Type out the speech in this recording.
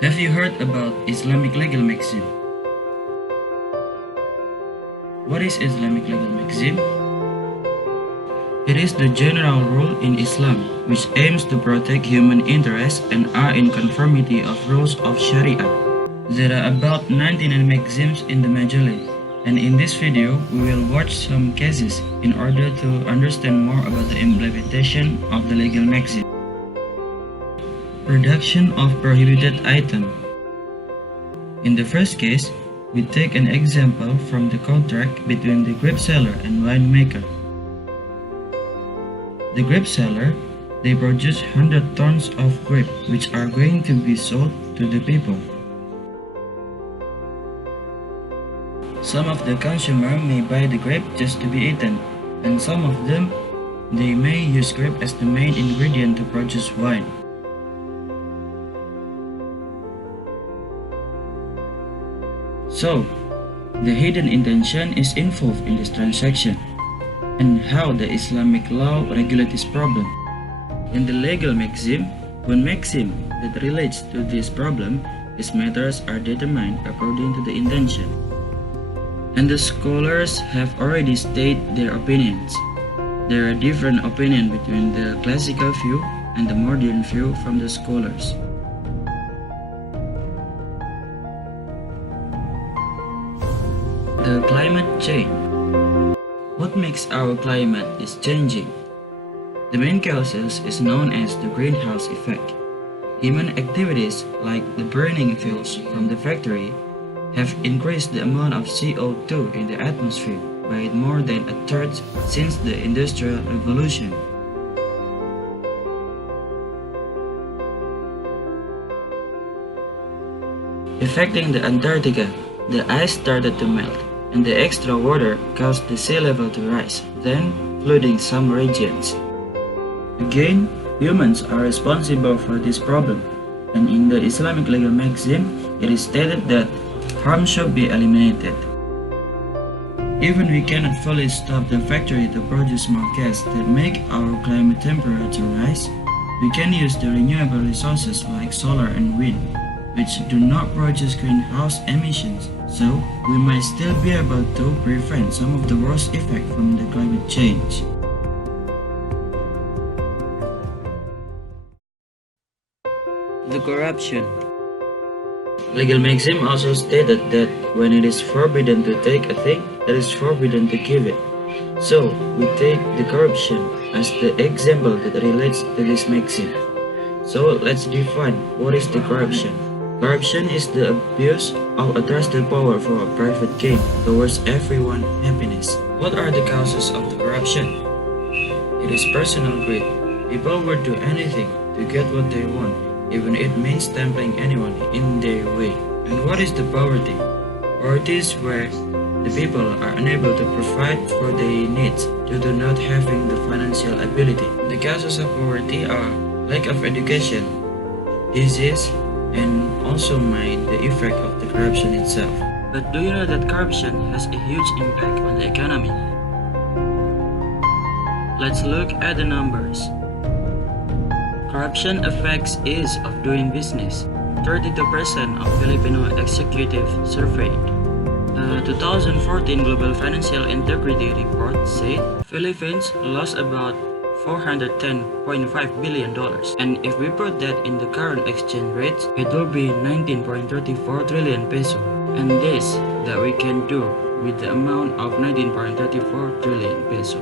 Have you heard about Islamic legal maxim? What is Islamic legal maxim? It is the general rule in Islam which aims to protect human interests and are in conformity of rules of Sharia. There are about 99 maxims in the majority, and in this video we will watch some cases in order to understand more about the implementation of the legal maxim. Production of prohibited item. In the first case, we take an example from the contract between the grape seller and winemaker. The grape seller, they produce 100 tons of grape which are going to be sold to the people. Some of the consumer may buy the grape just to be eaten, and some of them, they may use grape as the main ingredient to produce wine. So, the hidden intention is involved in this transaction, and how the Islamic law regulates this problem. In the legal maxim, one maxim that relates to this problem, these matters are determined according to the intention. And the scholars have already stated their opinions. There are different opinions between the classical view and the modern view from the scholars. The climate change. What makes our climate is changing? The main causes is known as the greenhouse effect. Human activities like the burning fuels from the factory have increased the amount of CO2 in the atmosphere by more than a third since the Industrial Revolution. Affecting the Antarctica, the ice started to melt, and the extra water caused the sea level to rise, then flooding some regions. Again, humans are responsible for this problem, and in the Islamic legal maxim, it is stated that harm should be eliminated. Even we cannot fully stop the factory to produce more gas that make our climate temperature rise, we can use the renewable resources like solar and wind, which do not produce greenhouse emissions, so we might still be able to prevent some of the worst effects from the climate change. The corruption. Legal maxim also stated that when it is forbidden to take a thing, it is forbidden to give it. So we take the corruption as the example that relates to this maxim. So let's define what is the corruption. Corruption is the abuse of a trusted power for a private gain towards everyone's happiness. What are the causes of the corruption? It is personal greed. People will do anything to get what they want, even if it means tempting anyone in their way. And what is the poverty? Poverty is where the people are unable to provide for their needs due to not having the financial ability. The causes of poverty are lack of education, disease, and also the effect of the corruption itself. But do you know that corruption has a huge impact on the economy? Let's look at the numbers. Corruption affects ease of doing business. 32% of Filipino executive surveyed. The 2014 Global Financial Integrity Report said Philippines lost about $410.5 billion, and if we put that in the current exchange rates, it will be 19.34 trillion peso, and this that we can do with the amount of 19.34 trillion peso.